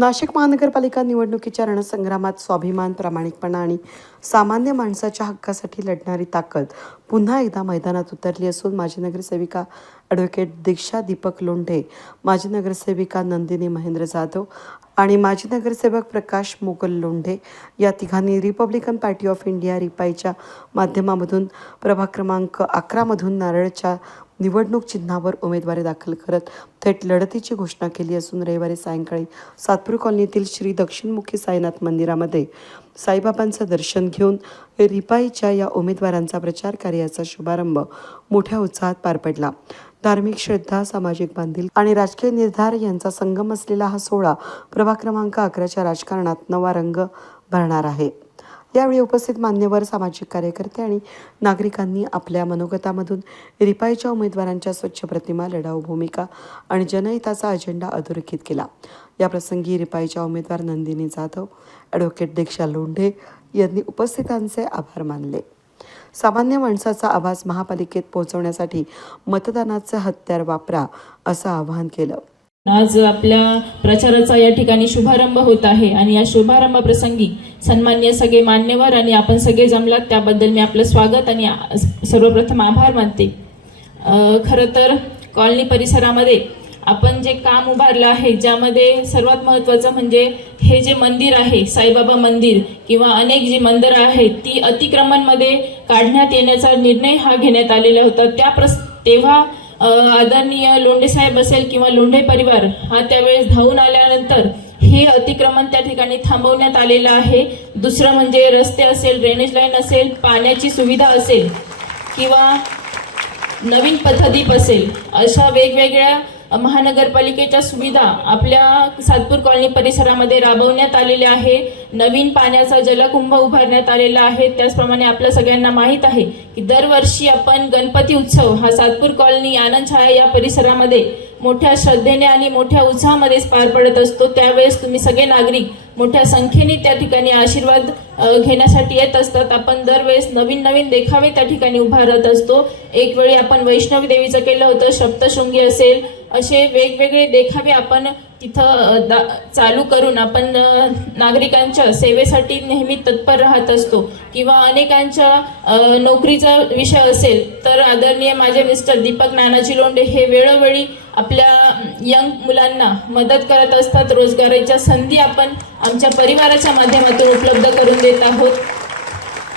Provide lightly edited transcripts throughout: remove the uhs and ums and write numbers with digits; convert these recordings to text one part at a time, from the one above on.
नाशिक महानगरपालिका निवडणुकीच्या रणसंग्रामात स्वाभिमान, प्रामाणिकपणा आणि सामान्य माणसाच्या हक्कासाठी लढणारी ताकद पुन्हा एकदा मैदानात उतरली असून माजी नगरसेविका ॲडव्होकेट दीक्षा दीपक लोंढे, माजी नगरसेविका नंदिनी महेंद्र जाधव आणि माजी नगरसेवक प्रकाश मोगल लोंढे या तिघांनी रिपब्लिकन पार्टी ऑफ इंडिया रिपाईच्या माध्यमामधून प्रभाग क्रमांक 11 मधून नारळच्या निवडणूक चिन्हावर उमेदवारी दाखल करत थेट लढतीची घोषणा केली असून रविवारी सायंकाळी सातपूर कॉलनीतील श्री दक्षिणमुखी साईनाथ मंदिरामध्ये साईबाबांचं दर्शन घेऊन रिपाईच्या या उमेदवारांचा प्रचार कार्याचा शुभारंभ मोठ्या उत्साहात पार पडला. धार्मिक श्रद्धा, सामाजिक बांधिलकी आणि राजकीय निर्धार यांचा संगम असलेला हा सोहळा प्रभाग क्रमांक 11च्या राजकारणात नवा रंग भरणार आहे. यावेळी उपस्थित मान्यवर, सामाजिक कार्यकर्ते आणि नागरिकांनी आपल्या मनोगतामधून रिपाईच्या उमेदवारांच्या स्वच्छ प्रतिमा, लढाऊ भूमिका आणि जनहिताचा अजेंडा अधोरेखित केला. याप्रसंगी रिपाईच्या उमेदवार नंदिनी जाधव, ॲडव्होकेट दीक्षा लोंढे यांनी उपस्थितांचे आभार मानले. सामान्य माणसाचा आवाज महापालिकेत पोहोचवण्यासाठी मतदानाचे हत्यार वापरा असं आवाहन केलं. आज आपल्या प्रचाराचा या ठिकाणी शुभारंभ होत आहे आणि या शुभारंभ प्रसंगी सन्माननीय सगळे मान्यवर आणि आपण सगळे जमलात त्याबद्दल मी आपलं स्वागत आणि सर्वप्रथम आभार मानते. खरं तर कॉलनी परिसरामध्ये आपण जे काम उभारलं आहे, ज्यामध्ये सर्वात महत्त्वाचं म्हणजे हे जे मंदिर आहे, साईबाबा मंदिर किंवा अनेक जी मंदिरं आहेत ती अतिक्रमणमध्ये काढण्यात येण्याचा निर्णय हा घेण्यात आलेला होता. तेव्हा आदरणीय लोंढे साहेब असेल किंवा लोंढे परिवार हा त्यावेळेस धावून आल्यानंतर हे अतिक्रमण त्या ठिकाणी थांबवण्यात आलेलं आहे. दुसरं म्हणजे रस्ते असेल, ड्रेनेज लाईन असेल, पाण्याची सुविधा असेल किंवा नवीन पथदीप असेल, अशा वेगवेगळ्या महानगरपालिकेच्या सुविधा आपल्या सातपूर कॉलनी परिसरामध्ये राबवण्यात आलेल्या आहे. नवीन पाण्याचा जलकुंभ उभारण्यात आलेला आहे. त्याचप्रमाणे आपल्या सगळ्यांना माहीत आहे की दरवर्षी आपण गणपती उत्सव हा सातपूर कॉलनी, आनंदछाया या परिसरामध्ये मोठ्या श्रद्धेने आणि मोठ्या उत्साहामध्ये पार पडत असतो. त्यावेळेस तुम्ही सगळे नागरिक मोठ्या संख्येने त्या ठिकाणी आशीर्वाद घेण्यासाठी येत असतात. आपण दरवेळेस नवीन नवीन देखावे त्या ठिकाणी उभारत असतो. एक वेळी आपण वैष्णवी देवीचं केलं होतं, सप्तशृंगी असेल, असे वेगवेगळे देखावे आपण तिथं चालू करून आपण नागरिकांच्या सेवेसाठी नेहमी तत्पर राहत असतो. किंवा अनेकांच्या नोकरीचा विषय असेल तर आदरणीय माझे मिस्टर दीपक नानाजी लोंढे हे वेळोवेळी आपल्या यंग मुलांना मदत करत असतात. रोजगाराच्या संधी आपण आमच्या परिवाराच्या माध्यमातून उपलब्ध करून देत आहोत.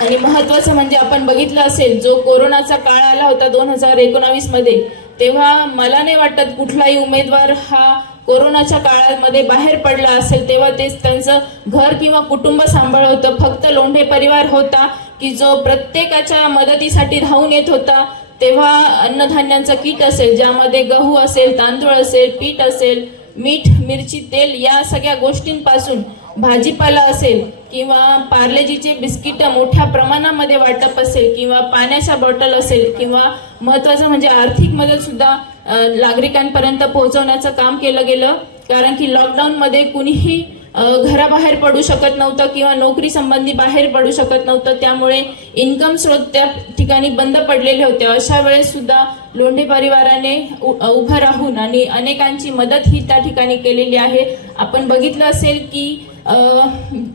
आणि महत्त्वाचं म्हणजे आपण बघितलं असेल, जो कोरोनाचा काळ आला होता 2019 मध्ये, तेव्हा मला नाही वाटत कुठलाही उमेदवार हा कोरोनाच्या काळामध्ये बाहेर पडला असेल तेव्हा तेच त्यांचं घर किंवा कुटुंब सांभाळ होतं. फक्त लोंढे परिवार होता की जो प्रत्येकाच्या मदतीसाठी धावून येत होता. तेव्हा अन्नधान्यांचं किट असेल, ज्यामध्ये गहू असेल, तांदूळ असेल, पीठ असेल, मीठ, मिरची, तेल या सगळ्या गोष्टींपासून भाजीपाला असेल किंवा पार्लेजीचे बिस्किट मोठ्या प्रमाणामध्ये वाटप असेल किंवा पाण्याच्या बॉटल असेल किंवा महत्त्वाचं म्हणजे आर्थिक मदत सुद्धा नागरिकांपर्यंत पोहोचवण्याचं काम केलं गेलं. कारण की लॉकडाऊनमध्ये कुणीही घराबाहेर पडू शकत नव्हतं किंवा नोकरी संबंधी बाहेर पडू शकत नव्हतं. त्यामुळे इन्कम स्रोत त्या ठिकाणी बंद पडलेले होते. अशा वेळेस सुद्धा लोंढे परिवाराने उभं राहून आणि अनेकांची मदत ही त्या ठिकाणी केलेली आहे. आपण बघितलं असेल की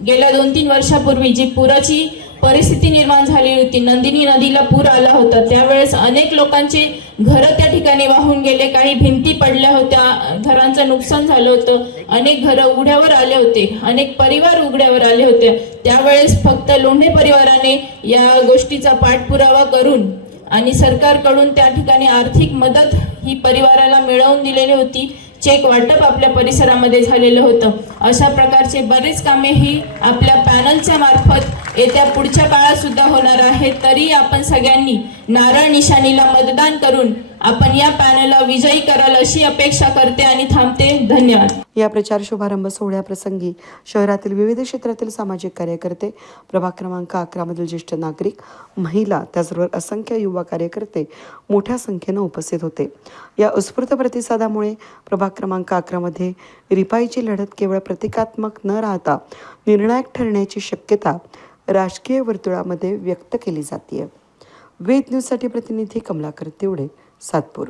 गेल्या 2-3 वर्षापूर्वी जी पुराची परिस्थिती निर्माण झाली होती, नंदिनी नदीला पूर आला होता, त्यावेळेस अनेक लोकांचे घरं त्या ठिकाणी वाहून गेले. काही भिंती पडल्या होत्या, घरांचं नुकसान झालं होतं, अनेक घरं उघड्यावर आले होते, अनेक परिवार उघड्यावर आले होते. त्यावेळेस फक्त लोंढे परिवाराने या गोष्टीचा पाठपुरावा करून आणि सरकारकडून त्या ठिकाणी आर्थिक मदत ही परिवाराला मिळवून दिलेली होती. चेक वाटप आपल्या परिसरामध्ये झालेलं होतं. अशा प्रकारचे बरेच कामे ही आपल्या पॅनलच्या मार्फत येत्या पुढच्या काळात सुद्धा होणार आहे. तरी आपण सगळ्यांनी नारळ निशाणीला मतदान करून आपण या पॅनलला विजयी कराल अशी अपेक्षा करते आणि थांबते. धन्यवाद. या प्रचार शुभारंभ सोहळ्याप्रसंगी शहरातील विविध क्षेत्रातील सामाजिक कार्यकर्ते, प्रभाग क्रमांक 11 मधील ज्येष्ठ नागरिक, महिला, त्याचबरोबर असंख्य युवा कार्यकर्ते मोठ्या संख्येनं उपस्थित होते. या उत्स्फूर्त प्रतिसादामुळे प्रभाग क्रमांक 11 मध्ये रिपाईची लढत केवळ प्रतिकात्मक न राहता निर्णायक ठरण्याची शक्यता राजकीय वर्तुळामध्ये व्यक्त केली जाते. वेद न्यूजसाठी प्रतिनिधी कमलाकर तिवडे, सातपूर.